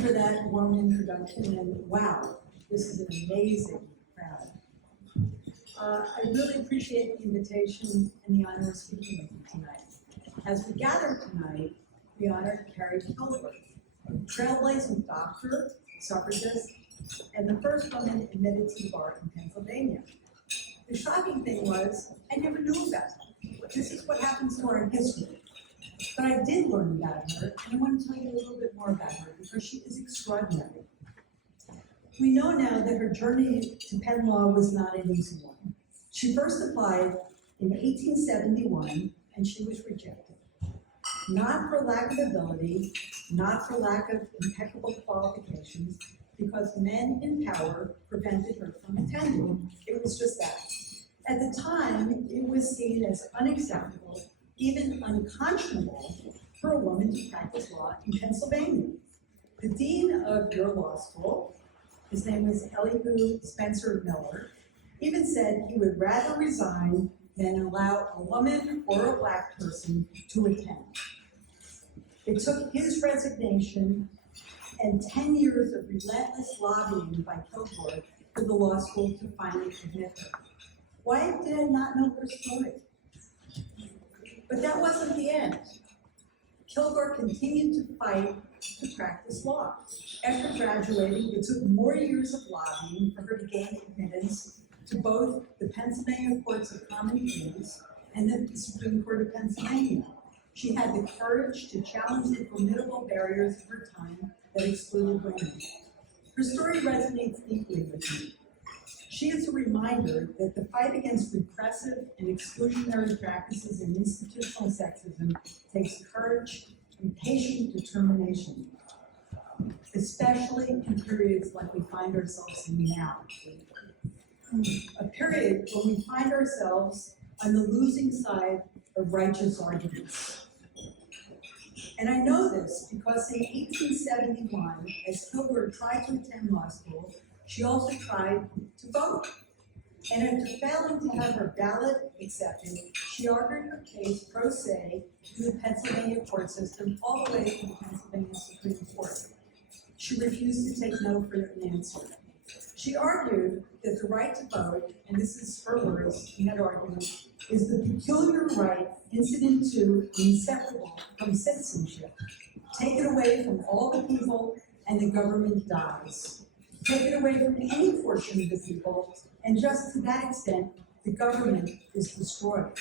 you for that warm introduction, and wow, this is an amazing crowd. I really appreciate the invitation and the honor of speaking with you tonight. As we gather tonight, we honor Carrie Kilgore, a trailblazing doctor, suffragist, and the first woman admitted to the bar in Pennsylvania. The shocking thing was, I never knew about her. This is what happens to our history. But I did learn about her, and I want to tell you a little bit more about her because she is extraordinary. We know now that her journey to Penn Law was not an easy one. She first applied in 1871, and she was rejected. Not for lack of ability, not for lack of impeccable qualifications, because men in power prevented her from attending. It was just that. At the time, it was seen as unacceptable, even unconscionable, for a woman to practice law in Pennsylvania. The dean of your law school, his name was Elihu Spencer Miller, even said he would rather resign than allow a woman or a black person to attend. It took his resignation and 10 years of relentless lobbying by Kilgore for the law school to finally admit her. Why did I not know her story? But that wasn't the end. Kilgore continued to fight to practice law. After graduating, it took more years of lobbying for her to gain admittance to both the Pennsylvania Courts of Common Pleas and the Supreme Court of Pennsylvania. She had the courage to challenge the formidable barriers of her time that excluded women. Her story resonates deeply with me. She is a reminder that the fight against repressive and exclusionary practices and institutional sexism takes courage and patient determination, especially in periods like we find ourselves in now. A period when we find ourselves on the losing side of righteous arguments. And I know this because in 1871, as Kilgore tried to attend law school, she also tried to vote. And after failing to have her ballot accepted, she argued her case pro se to the Pennsylvania court system all the way to the Pennsylvania Supreme Court. She refused to take no for an answer. She argued that the right to vote, and this is her words in that argument, is the peculiar right incident to and inseparable from citizenship. Take it away from all the people and the government dies. Take it away from any portion of the people, and just to that extent, the government is destroyed.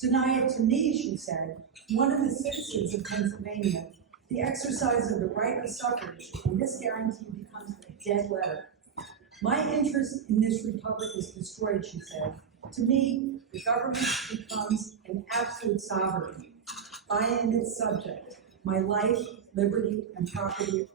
Deny it to me, she said, one of the citizens of Pennsylvania, the exercise of the right of suffrage, and this guarantee becomes a dead letter. My interest in this republic is destroyed, she said. To me, the government becomes an absolute sovereign. I am its subject. My life, liberty, and property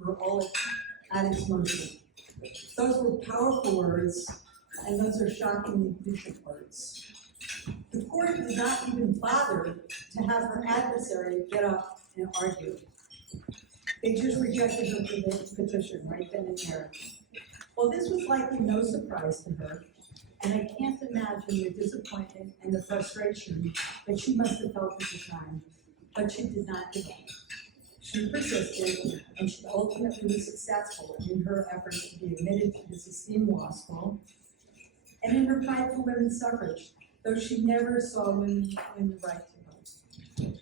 were all at its mercy. Those were powerful words, and those are shockingly vicious words. The court did not even bother to have her adversary get up and argue. They just rejected her petition right then and there. Well, this was likely no surprise to her, and I can't imagine the disappointment and the frustration that she must have felt at the time, but she did not give up. She persisted, and she ultimately was successful in her efforts to be admitted to this esteemed law school, and in her fight for women's suffrage, though she never saw women win the right to vote.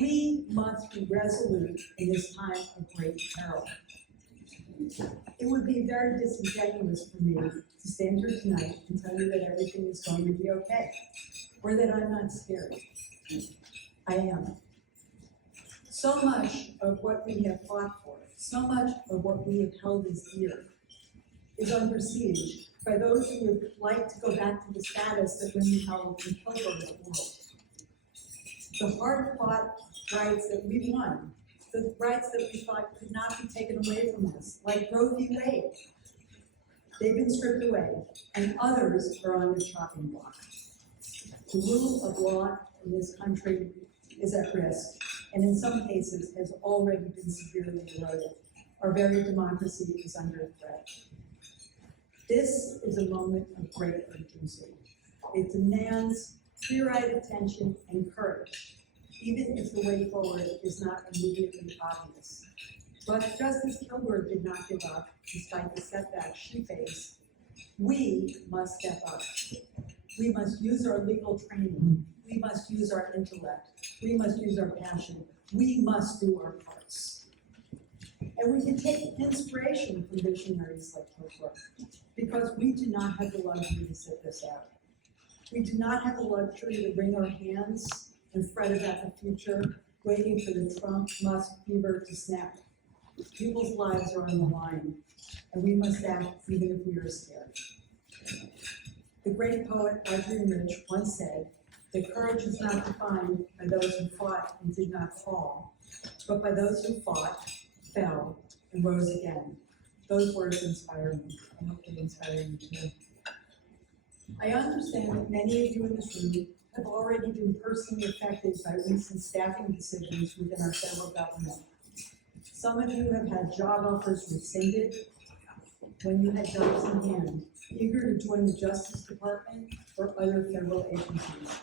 We must be resolute in this time of great peril. It would be very disingenuous for me to stand here tonight and tell you that everything is going to be okay, or that I'm not scared. I am. So much of what we have fought for, so much of what we have held as dear, is under siege by those who would like to go back to the status that women held in Kilgore's world. The hard-fought rights that we won, the rights that we thought could not be taken away from us, like Roe v. Wade. They've been stripped away, and others are on the chopping block. The rule of law in this country is at risk, and in some cases has already been severely eroded. Our very democracy is under threat. This is a moment of great urgency. It demands clear-eyed attention and courage, even if the way forward is not immediately obvious. But just as Kilgore did not give up, despite the setbacks she faced, we must step up. We must use our legal training. We must use our intellect. We must use our passion. We must do our parts. And we can take inspiration from visionaries like Kilgore, because we do not have the luxury to sit this out. We do not have the luxury to wring our hands and fret about the future, waiting for the Trump-Musk fever to snap. People's lives are on the line, and we must act even if we are scared. The great poet Audrey Rich once said that courage is not defined by those who fought and did not fall, but by those who fought, fell, and rose again. Those words inspire me. I hope they inspire you too. I understand that many of you in this room have already been personally affected by recent staffing decisions within our federal government. Some of you have had job offers rescinded when you had jobs in hand, eager to join the Justice Department or other federal agencies,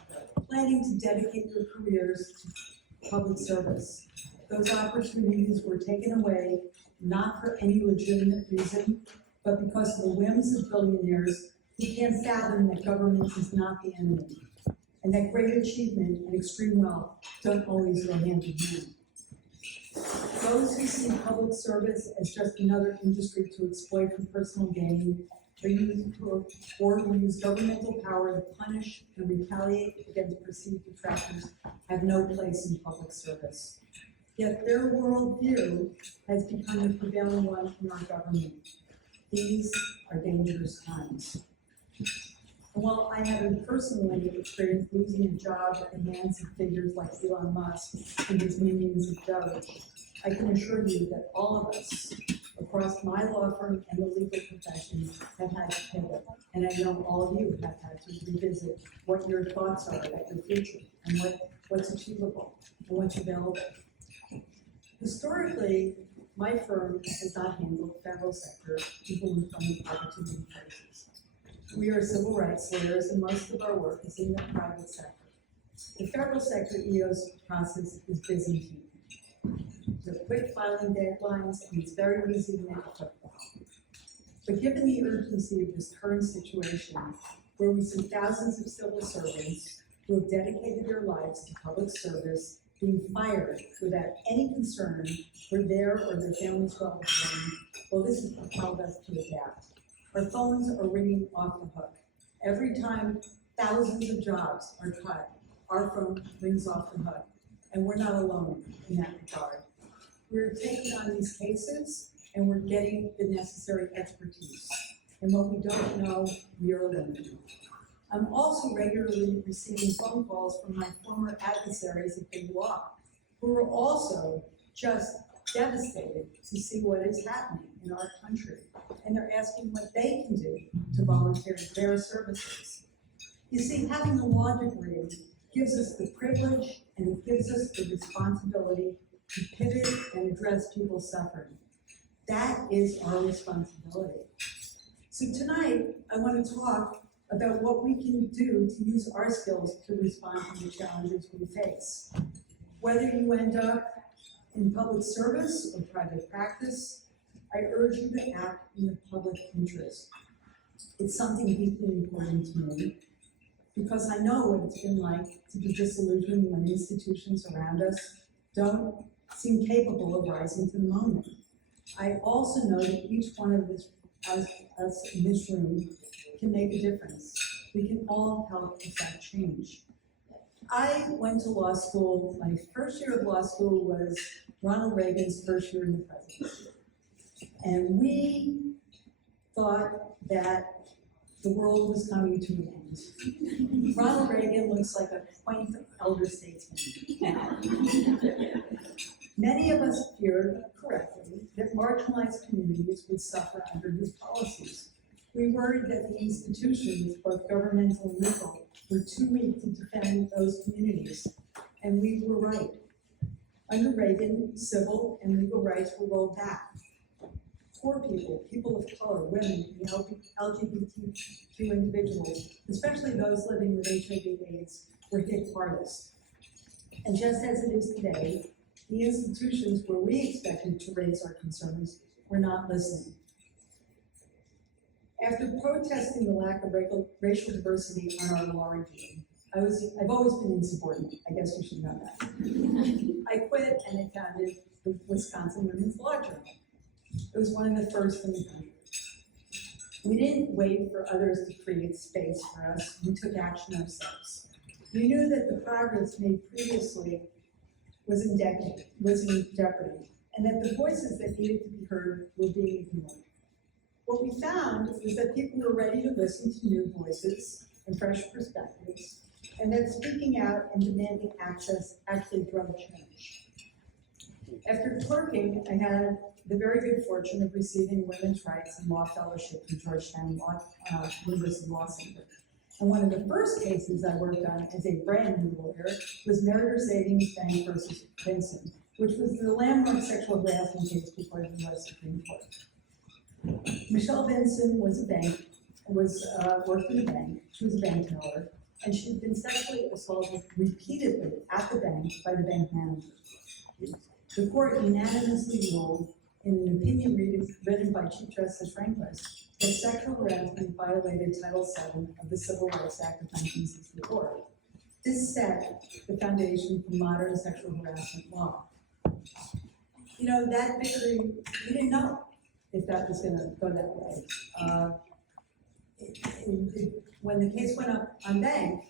planning to dedicate your careers to public service. Those opportunities were taken away not for any legitimate reason, but because of the whims of billionaires who can't fathom that government is not the enemy, and that great achievement and extreme wealth don't always go hand in hand. Those who see public service as just another industry to exploit for personal gain, or who use governmental power to punish and retaliate against perceived detractors have no place in public service. Yet their worldview has become the prevailing one in our government. These are dangerous times. And while I haven't personally experienced losing a job at the hands of figures like Elon Musk and his minions of Doge, I can assure you that all of us across my law firm and the legal profession have had to pivot. And I know all of you have had to revisit what your thoughts are about your future and what's achievable and what's available. Historically, my firm has not handled federal sector people in funding opportunity crises. We are civil rights lawyers, and most of our work is in the private sector. The federal sector EOS process is Byzantine. There are quick filing deadlines, and it's very easy to make a football. But given the urgency of this current situation, where we see thousands of civil servants who have dedicated their lives to public service being fired without any concern for their or their family's well-being, well, this has compelled us to adapt. Our phones are ringing off the hook. Every time thousands of jobs are cut, our phone rings off the hook. And we're not alone in that regard. We're taking on these cases, and we're getting the necessary expertise. And what we don't know, we are learning. I'm also regularly receiving phone calls from my former adversaries at Big Law, who are also just devastated to see what is happening in our country. And they're asking what they can do to volunteer their services. You see, having a law degree gives us the privilege and it gives us the responsibility to pivot and address people's suffering. That is our responsibility. So tonight, I want to talk about what we can do to use our skills to respond to the challenges we face. Whether you end up in public service or private practice, I urge you to act in the public interest. It's something deeply important to me because I know what it's been like to be disillusioned when institutions around us don't seem capable of rising to the moment. I also know that each one of us in this room can make a difference. We can all help affect change. I went to law school. My first year of law school was Ronald Reagan's first year in the presidency. And we thought that the world was coming to an end. Ronald Reagan looks like a quaint elder statesman. Many of us feared, correctly, that marginalized communities would suffer under his policies. We worried that the institutions, both governmental and legal, were too weak to defend those communities, and we were right. Under Reagan, civil and legal rights were rolled back. Poor people, people of color, women, and LGBTQ individuals, especially those living with HIV/AIDS, were hit hardest. And just as it is today, The institutions where we expected to raise our concerns were not listening. After protesting the lack of racial diversity on our law review, I've always been insubordinate. I guess you should know that. I quit and I founded the Wisconsin Women's Law Journal. It was one of the first in the country. We didn't wait for others to create space for us. We took action ourselves. We knew that the progress made previously was in jeopardy, and that the voices that needed to be heard were being ignored. What we found was that people were ready to listen to new voices and fresh perspectives, and that speaking out and demanding access actually drove change. After clerking, I had the very good fortune of receiving women's rights and law fellowship from Georgetown University Law Center. And one of the first cases I worked on as a brand new lawyer was Meritor Savings Bank versus Vincent, which was the landmark sexual harassment case before the U.S. Supreme Court. Michelle Vincent was worked in a bank. She was a bank teller, and she had been sexually assaulted repeatedly at the bank by the bank manager. The court unanimously ruled in an opinion written by Chief Justice Rehnquist that sexual harassment violated Title VII of the Civil Rights Act of 1964. This set the foundation for modern sexual harassment law. You know, that victory, we didn't know if that was going to go that way. When the case went up on bank,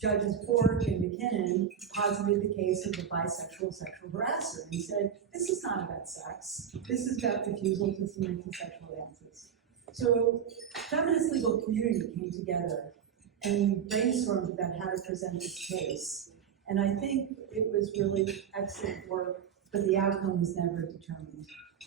Judges Bork and McKinnon posited the case of the bisexual sexual harasser and said, this is not about sex. This is about refusal to submit to sexual advances. So feminist legal community came together and brainstormed about how to present this case. And I think it was really excellent work, but the outcome was never determined.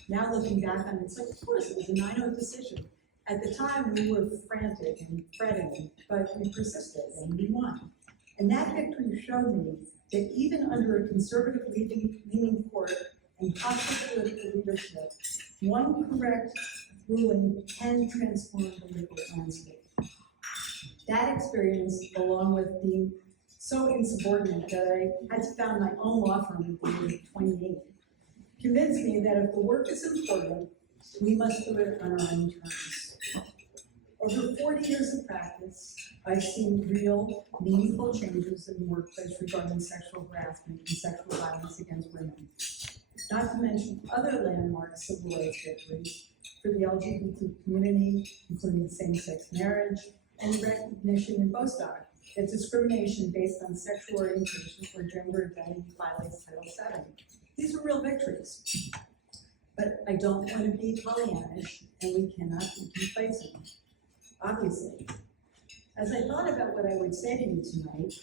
Now looking back on it, it's like, of course, it was a 9-0 decision. At the time, we were frantic and fretting, but we persisted and we won. And that victory showed me that even under a conservative leaning court and hostile political leadership, one correct ruling can transform the legal landscape. That experience, along with being so insubordinate that I had to found my own law firm at the age of 28, convinced me that if the work is important, we must do it on our own terms. Over 40 years of practice, I've seen real, meaningful changes in the workplace regarding sexual harassment and sexual violence against women. Not to mention other landmark civil rights victories for the LGBT community, including same-sex marriage, and recognition in Bostock that discrimination based on sexual orientation or gender identity violates Title VII. These are real victories. But I don't want to be Pollyannish, and we cannot be complacent. Obviously. As I thought about what I would say to you tonight,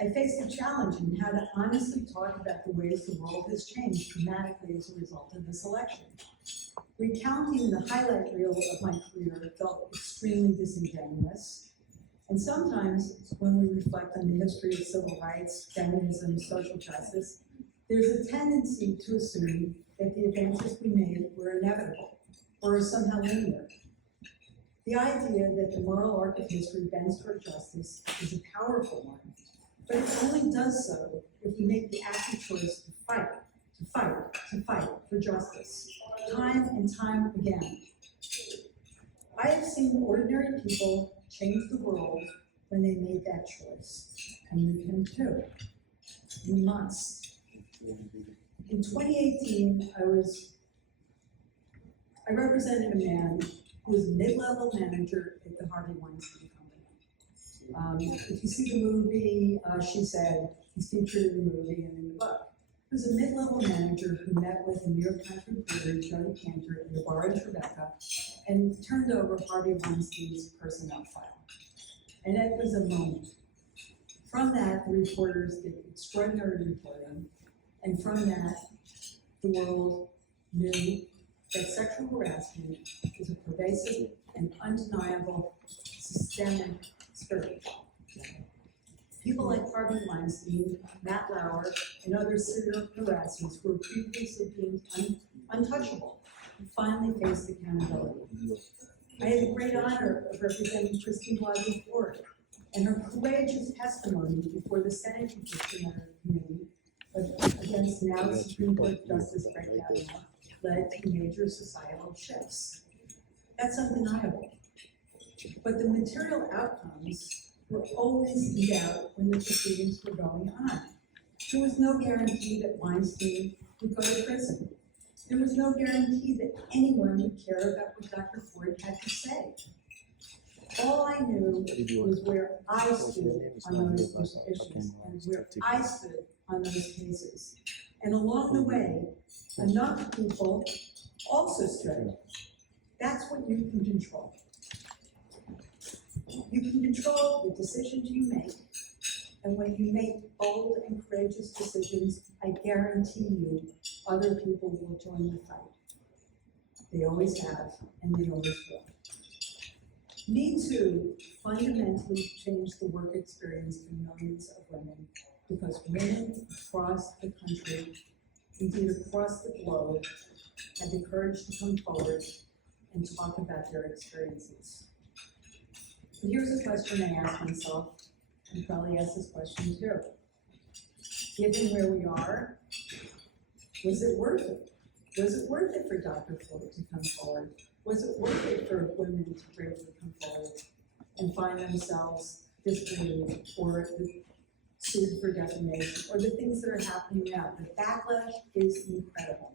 I faced a challenge in how to honestly talk about the ways the world has changed dramatically as a result of this election. Recounting the highlight reel of my career felt extremely disingenuous, and sometimes when we reflect on the history of civil rights, feminism, social justice, there's a tendency to assume that the advances we made were inevitable or somehow linear. The idea that the moral arc of history bends toward justice is a powerful one, but it only does so if we make the active choice to fight for justice, time and time again. I have seen ordinary people change the world when they made that choice, and you can too. We must. In 2018, I represented a man who was a mid-level manager at the Harvey Weinstein Company. If you see the movie, She Said, he's featured in the movie and in the book. He was a mid-level manager who met with a New York Times reporter, Jody Cantor, at the bar in Tribeca, and turned over Harvey Weinstein's personnel file. And that was a moment. From that, the reporters did extraordinary reporting, and from that, the world knew that sexual harassment is a pervasive and undeniable systemic scourge. People like Harvey Weinstein, Matt Lauer, and other serial harassers who were previously deemed untouchable finally faced accountability. I had the great honor of representing Christine Blasey Ford, and her courageous testimony before the Senate Judiciary Committee against now Supreme Court Justice Brett Kavanaugh led to major societal shifts. That's undeniable. But the material outcomes were always in doubt when the proceedings were going on. There was no guarantee that Weinstein would go to prison. There was no guarantee that anyone would care about what Dr. Ford had to say. All I knew was where I stood on those issues and where I stood on those cases. And along the way, enough people also stood. That's what you can control. You can control the decisions you make. And when you make bold and courageous decisions, I guarantee you, other people will join the fight. They always have, and they always will. Me Too fundamentally changed the work experience for millions of women because women across the country, indeed across the globe, had the courage to come forward and talk about their experiences. And here's a question I ask myself, and probably ask this question too. Given where we are, was it worth it? Was it worth it for Dr. Ford to come forward? Was it worth it for women to bravely come forward and find themselves disbelieved or sued for defamation or the things that are happening now? The backlash is incredible.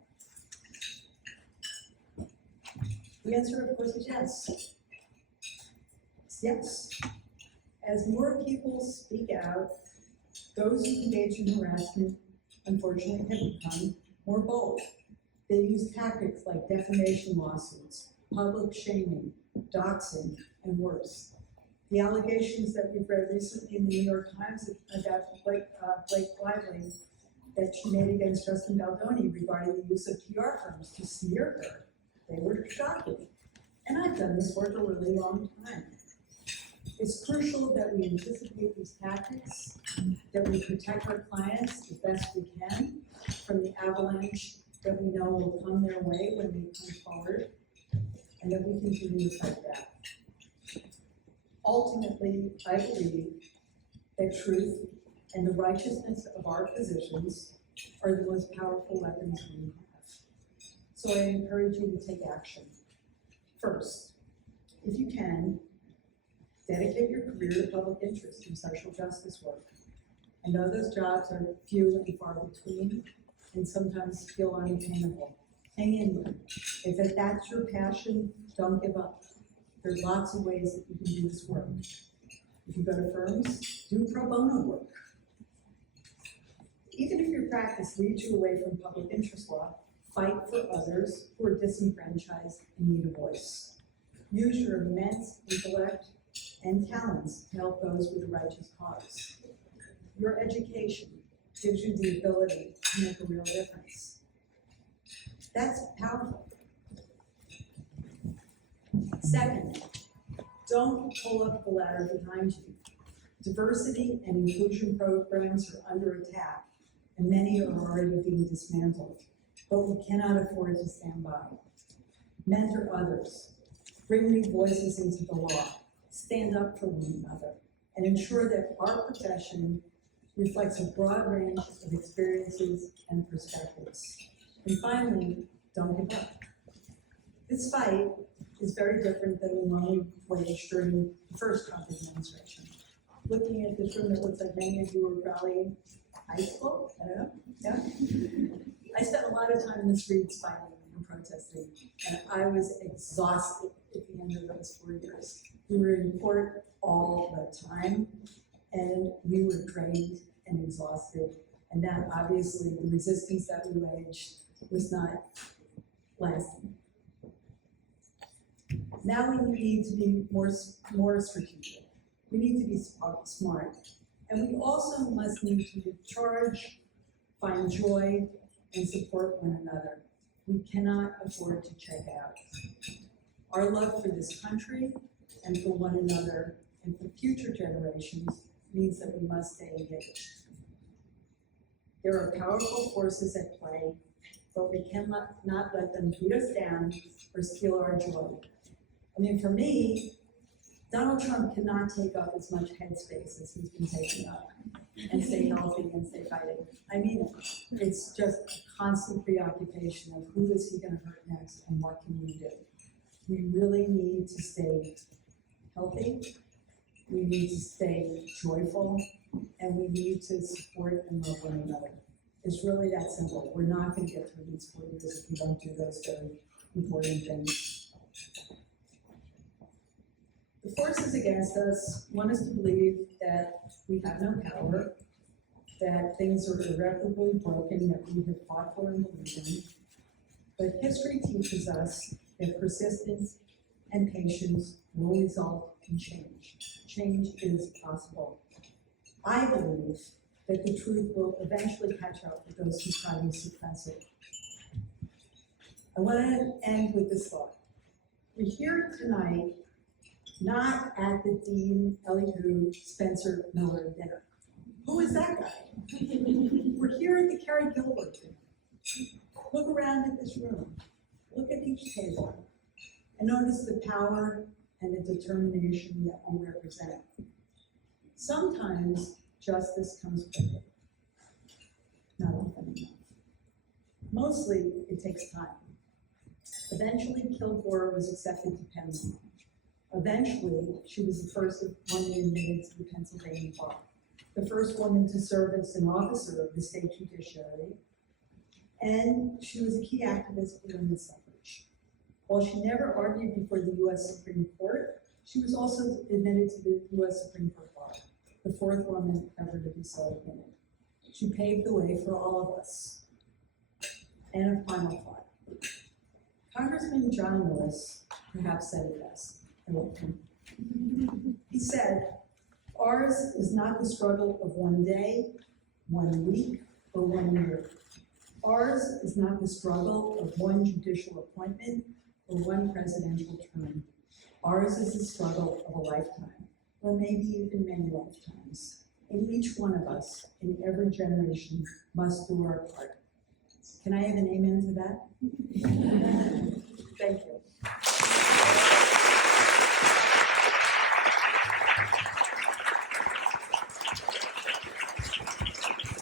The answer, of course, is yes. Yes. As more people speak out, those who engage in harassment, unfortunately, have become more bold. They use tactics like defamation lawsuits, public shaming, doxing, and worse. The allegations that we've read recently in the New York Times about Blake Lively that she made against Justin Baldoni regarding the use of PR firms to smear her, they were shocking. And I've done this work a really long time. It's crucial that we anticipate these tactics, that we protect our clients the best we can from the avalanche that we know will come their way when they come forward, and that we continue to fight back. Ultimately, I believe that truth and the righteousness of our positions are the most powerful weapons we have. So I encourage you to take action. First, if you can, dedicate your career to public interest in social justice work. I know those jobs are few and far between and sometimes feel unattainable. Hang in there. If that's your passion, don't give up. There are lots of ways that you can do this work. If you go to firms, do pro bono work. Even if your practice leads you away from public interest law, fight for others who are disenfranchised and need a voice. Use your immense intellect and talents to help those with a righteous cause. Your education gives you the ability to make a real difference. That's powerful. Second, don't pull up the ladder behind you. Diversity and inclusion programs are under attack, and many are already being dismantled, but we cannot afford to stand by. Mentor others, bring new voices into the law, stand up for one another, and ensure that our profession reflects a broad range of experiences and perspectives. And finally, don't give up. This fight is very different than the one we waged during the first Trump administration. Looking at this room, it looks like many of you were probably in high school, I don't know, yeah? I spent a lot of time in the streets fighting and protesting, and I was exhausted at the end of those 4 years. We were in court all the time, and we were drained and exhausted, and that obviously the resistance that we waged was not lasting. Now we need to be more strategic. We need to be smart. And we also must need to recharge, find joy, and support one another. We cannot afford to check out. Our love for this country and for one another and for future generations means that we must stay engaged. There are powerful forces at play, but we cannot not let them beat us down or steal our joy. I mean, for me, Donald Trump cannot take up as much headspace as he's been taking up. and stay healthy and stay fighting. I mean, it's just a constant preoccupation of who is he going to hurt next and what can we do. We really need to stay healthy. We need to stay joyful, and we need to support and love one another. It's really that simple. We're not going to get through these 4 years if we don't do those very important things. The forces against us want us to believe that we have no power, that things are irreparably broken, that we have fought for and believed in. But history teaches us that persistence and patience will result in change. Change is possible. I believe that the truth will eventually catch up with those who try to suppress it. I want to end with this thought. We're here tonight not at the Dean Elihu Spencer Miller dinner. Who is that guy? We're here at the Carrie Kilgore dinner. Look around at this room. Look at each table. And notice the power and the determination that we represent. Sometimes justice comes quickly. Not often enough. Mostly, it takes time. Eventually, Kilgore was accepted to Penn. Eventually, she was the first woman admitted to the Pennsylvania bar, the first woman to serve as an officer of the state judiciary, and she was a key activist for women's suffrage. While she never argued before the U.S. Supreme Court, she was also admitted to the U.S. Supreme Court bar, the fourth woman ever to be so admitted. She paved the way for all of us. And a final thought. Congressman John Lewis perhaps said it best. I love him. He said, "Ours is not the struggle of one day, 1 week, or 1 year. Ours is not the struggle of one judicial appointment or one presidential term. Ours is the struggle of a lifetime, or maybe even many lifetimes. And each one of us, in every generation, must do our part." Can I have an amen to that? Thank you.